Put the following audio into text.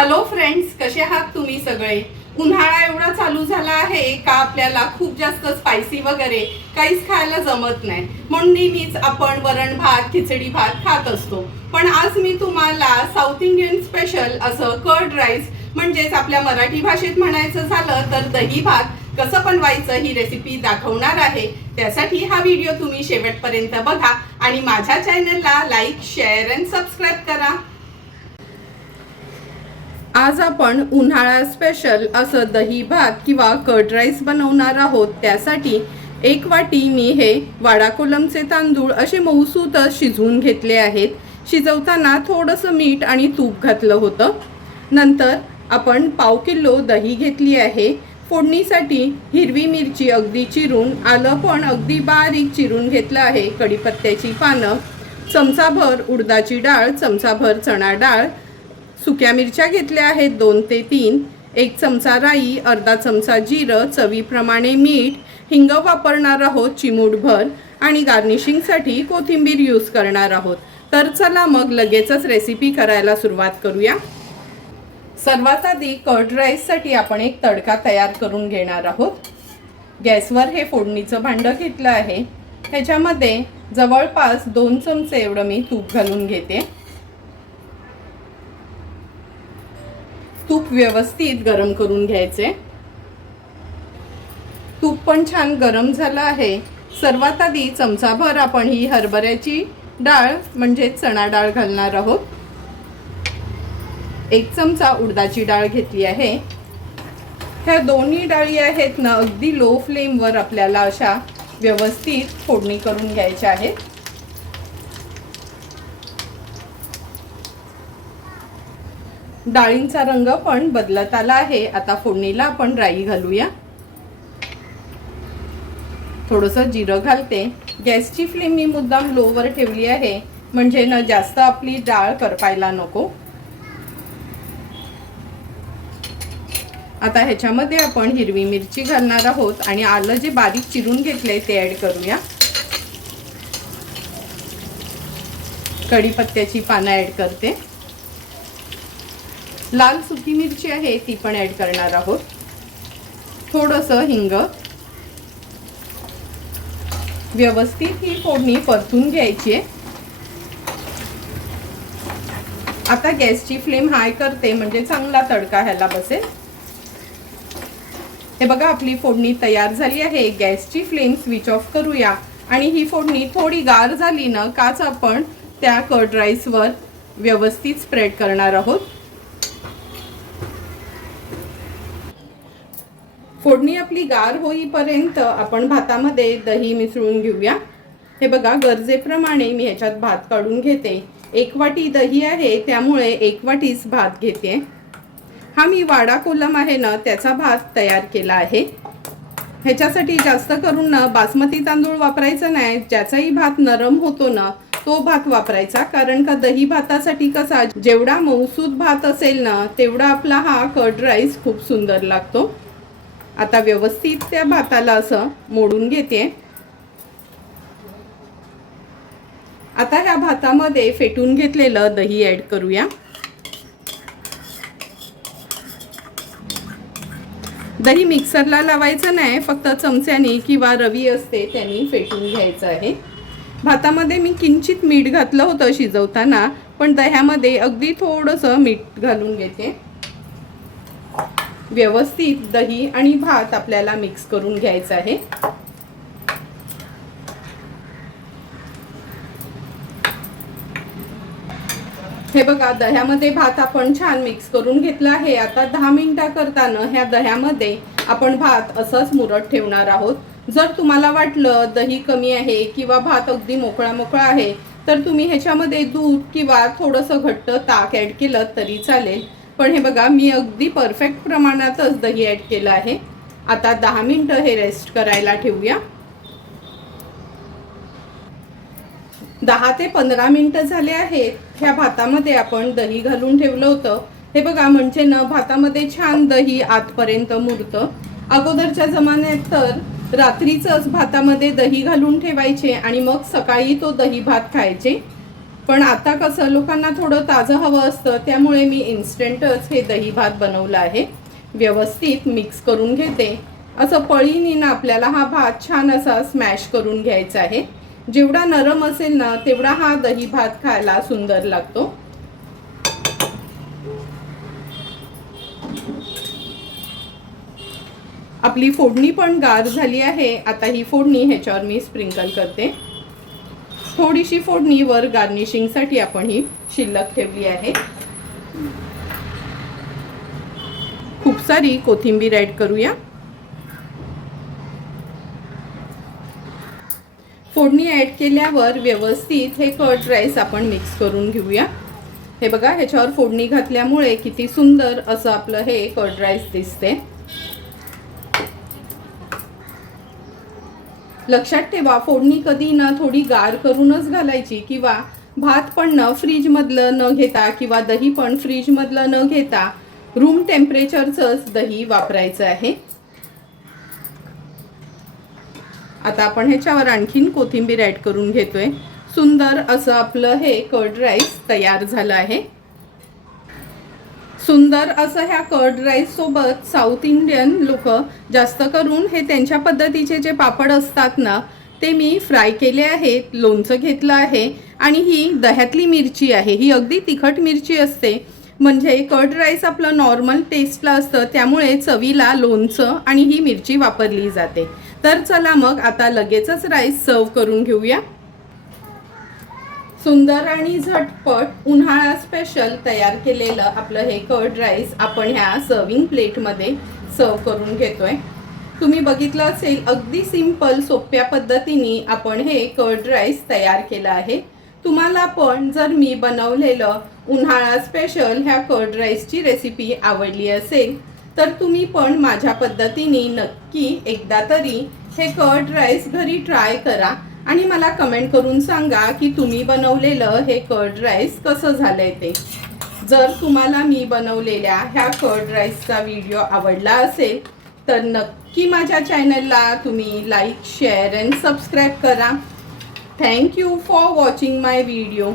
Hello friends, कसे आहात तुम्ही सगळे? उन्हाळा एवढा चालू झाला आहे का आपल्याला खूप जास्त स्पायसी वगैरे काहीच खायला जमत नाही, म्हणून नेहमीच आपण वरण भात खिचडी भात खात असतो. पण आज मी तुम्हाला साऊथ इंडियन स्पेशल असं कर्ड राईस म्हणजेच आपल्या मराठी भाषेत म्हणायचं झालं तर दही भात कसं बनवायचं ही रेसिपी दाखवणार आहे. त्यासाठी हा व्हिडिओ तुम्ही शेवटपर्यंत बघा आणि माझ्या चॅनलला लाईक शेअर अँड सबस्क्राईब करा. आज आपण उन्हाळा स्पेशल असं दही भात किंवा कर्ड राईस बनवणार आहोत. त्यासाठी 1 वाटी मी हे वाडा कोलमचे तांदूळ असे मऊसूत शिजवून घेतले आहेत. शिजवताना थोडंसं मीठ आणि तूप घातलं होतं. नंतर आपण 1/2 किलो दही घेतली आहे. फोडणीसाठी हिरवी मिरची अगदी चिरून, आलं पण अगदी बारीक चिरून घेतलं आहे, कढीपत्त्याची पानं, चमचाभर उडदाची डाळ, चमचाभर चणा डाळ, सुक्या मिरच्या घेतल्या आहेत 2 ते 3, 1 चमचा राई, अर्धा चमचा जिरं, चवीप्रमाणे मीठ, हिंग वापरणार आहोत चिमूटभर आणि गार्निशिंगसाठी कोथिंबीर यूज करणार आहोत. तर चला मग लगेचच रेसिपी करायला सुरुवात करूया. सर्वात आधी कर्ड राईससाठी आपण एक तडका तयार करून घेणार आहोत. गॅसवर हे फोडणीचं भांडं घेतलं आहे. ह्याच्यामध्ये जवळपास 2 चमचे एवढं मी तूप घालून घेते. तूप व्यवस्थित गरम करून घ्यायचे. तूप पण छान गरम झालं आहे. सर्वात आधी चमचाभर आपण ही हरभऱ्याची डाळ म्हणजे चणा डाळ घालणार आहोत. 1 चमचा उडदाची डाळ घेतली आहे. ह्या दोन्ही डाळी आहेत ना, अगदी लो फ्लेमवर आपल्याला अशा व्यवस्थित फोडणी करून घ्यायच्या आहेत. डाळींचा रंग पण बदलत आला आहे. आता फोडणीला आपण राई घालूया. थोडंसं जिरं घालते. गॅसची फ्लेम मी मुद्दाम लोवर ठेवली आहे म्हणजे ना जास्त आपली डाळ करपायला नको. आता ह्याच्यामध्ये आपण हिरवी मिरची घालणार आहोत आणि आलं जे बारीक चिरून घेतलंय ते ॲड करूया. कढीपत्त्याची पानं ॲड करते. लाल सुकी मिरची आहे ती पण ॲड करणार आहोत. थोडंसं हिंग. व्यवस्थित ही फोडणी परतून घ्यायची आहे. आता गॅसची फ्लेम हाय करते म्हणजे चांगला तडका ह्याला बसेल. हे बघा आपली फोडणी तयार झाली आहे. गॅसची फ्लेम स्विच ऑफ करूया आणि ही फोडणी थोडी गार झाली ना काच आपण त्या कर्ड राईसवर व्यवस्थित स्प्रेड करणार आहोत. फोडणी आपली गार होईपर्यंत आपण भातामध्ये दही मिसळून घेऊया. हे बघा गरजेप्रमाणे मी ह्याच्यात भात काढून घेते. 1 वाटी दही आहे त्यामुळे 1 वाटीच भात घेते. हा मी वाडा कोलम आहे ना त्याचा भात तयार केला आहे. ह्याच्यासाठी जास्त करून ना बासमती तांदूळ वापरायचा नाही. ज्याचाही भात नरम होतो ना तो भात वापरायचा, कारण का दही भातासाठी कसा जेवढा मऊसूत भात असेल ना तेवढा आपला हा कर्ड राईस खूप सुंदर लागतो. आता व्यवस्थित त्या भाताला असं मोडून घेते. आता ह्या भातामध्ये फेटून घेतलेलं दही ॲड करूया. दही मिक्सरला लावायचं नाही, फक्त चमच्याने किंवा रवी असते त्यांनी फेटून घ्यायचं आहे. भातामध्ये मी किंचित मीठ घातलं होतं शिजवताना, पण दह्यामध्ये अगदी थोडंसं मीठ घालून घेते. व्यवस्थित दही आणि भात आपल्याला मिक्स करून घ्यायचं आहे. हे बघा दह्यामध्ये भात आपण छान मिक्स करून घेतला आहे. आता 10 मिनिटाकरता ह्या दह्यामध्ये आपण भात असंच मुरत ठेवणार आहोत. जर तुम्हाला वाटलं दही कमी आहे किंवा भात अगदी मोकळा मोकळा आहे तर तुम्ही ह्याच्यामध्ये दूध किंवा थोडंसं घट्ट ताक ॲड केलं तरी चालेल. पण हे बघा मी अगदी परफेक्ट प्रमाणातच दही ॲड केलं आहे. आता 10 मिनिटं हे रेस्ट करायला ठेवूया. 10 ते 15 मिनिटं झाले आहेत. ह्या भातामध्ये आपण दही घालून ठेवलं होतं. हे बघा म्हणजे ना भातामध्ये छान दही आतपर्यंत मुरतं. अगोदरच्या जमान्यात तर रात्रीचंच भातामध्ये दही घालून ठेवायचे आणि मग सकाळी तो दही भात खायचे. पण आता कसं लोकांना थोडं ताजं हवं असतं, त्यामुळे मी इन्स्टंटच हे दही भात बनवलं आहे. व्यवस्थित मिक्स करून घेते. असं पळीने ना आपल्याला हा भात छान असा स्मॅश करून घ्यायचा आहे. जेवढा नरम असेल ना तेवढा हा दही भात खायला सुंदर लागतो. आपली फोडणी पण गार झाली आहे. आता ही फोडणी ह्याच्यावर मी स्प्रिंकल करते. थोडीशी फोडणी वर गार्निशिंगसाठी आपण ही शिल्लक ठेवली आहे. खूप सारी कोथिंबीर ॲड करूया. फोडणी ॲड केल्यावर व्यवस्थित हे कर्ड राईस आपण मिक्स करून घेऊया. हे बघा, ह्याच्यावर फोडणी घातल्यामुळे किती सुंदर असं आपलं हे कर्ड राईस दिसते. लक्षात ठेवा, फोडणी कधी ना थोडी गार करूनच घालायची, किंवा भात पण न फ्रीजमधलं न घेता किंवा दही पण फ्रीजमधलं न घेता रूम टेम्परेचरचंच दही वापरायचं आहे. आता आपण ह्याच्यावर आणखीन कोथिंबीर ॲड करून घेतोय. सुंदर असं आपलं हे कर्ड राईस तयार झालं आहे. सुंदर असं ह्या कर्ड राईस सोबत साऊथ इंडियन लोक जास्त करून हे त्यांच्या पद्धतीचे जे पापड असतात ना ते मी फ्राय केले आहेत, लोणचं घेतलं आहे आणि ही दह्यातली मिरची आहे. ही अगदी तिखट मिरची असते. म्हणजे कर्ड राईस आपलं नॉर्मल टेस्टला असतं, त्यामुळे चवीला लोणचं आणि ही मिरची वापरली जाते. तर चला मग आता लगेचच राईस सर्व करून घेऊया. सुंदर आणि झटपट उन्हाळा स्पेशल तयार केलेलं आपलं हे कर्ड राईस आपण ह्या सर्विंग प्लेटमध्ये सर्व करून घेतोय. तुम्ही बघितलं असेल, अगदी सिंपल सोप्या पद्धतीने आपण हे कर्ड राईस तयार केलं आहे. तुम्हाला पण जर मी बनवलेलं उन्हाळा स्पेशल ह्या कर्ड राईसची रेसिपी आवडली असेल तर तुम्ही पण माझ्या पद्धतीने नक्की एकदा तरी हे कर्ड राईस घरी ट्राय करा आणि मला कमेंट करून सांगा की तुम्ही बनवलेलं हे कर्ड राईस कसं झालंय ते. जर तुम्हाला मी बनवलेल्या ह्या कर्ड राईसचा व्हिडिओ आवडला असेल तर नक्की माझ्या चॅनलला तुम्ही लाईक, शेअर अँड सबस्क्राईब करा. Thank you for watching my video.